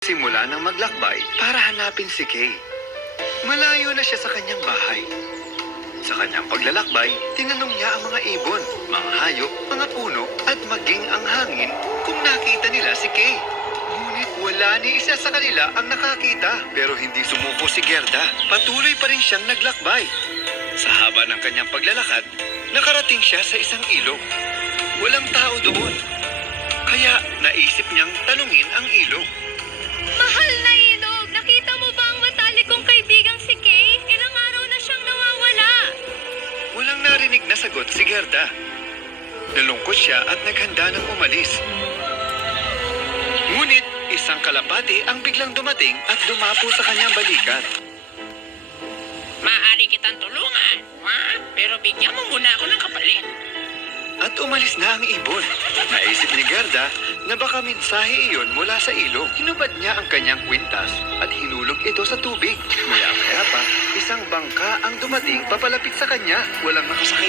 Simula ng maglakbay para hanapin si Kay. Malayo na siya sa kanyang bahay. Sa kanyang paglalakbay, tinanong niya ang mga ibon, mga hayop, mga puno, at maging ang hangin kung nakita nila si Kay. Ngunit wala ni isa sa kanila ang nakakita. Pero hindi sumuko si Gerda. Patuloy pa rin siyang naglakbay. Sa haba ng kanyang paglalakad, nakarating siya sa isang ilog. Walang tao doon. Kaya naisip niyang tanungin ang ilog. Mahal na ilog, nakita mo ba ang matalik kong kaibigang si Kay? Ilang araw na siyang nawawala. Walang narinig na sagot si Gerda. Nalungkot siya at naghanda ng umalis. Ngunit isang kalapati ang biglang dumating at dumapo sa kanyang balikat. Maaari kitang tulungan, ha? Pero bigyan mo muna ako ng kapalit. At umalis na ang ibon. Naisip ni Gerda na baka mensahe iyon mula sa ilog. Hinubad niya ang kanyang kwintas at hinulog ito sa tubig. Maya-maya pa, isang bangka ang dumating papalapit sa kanya. Walang nakasakay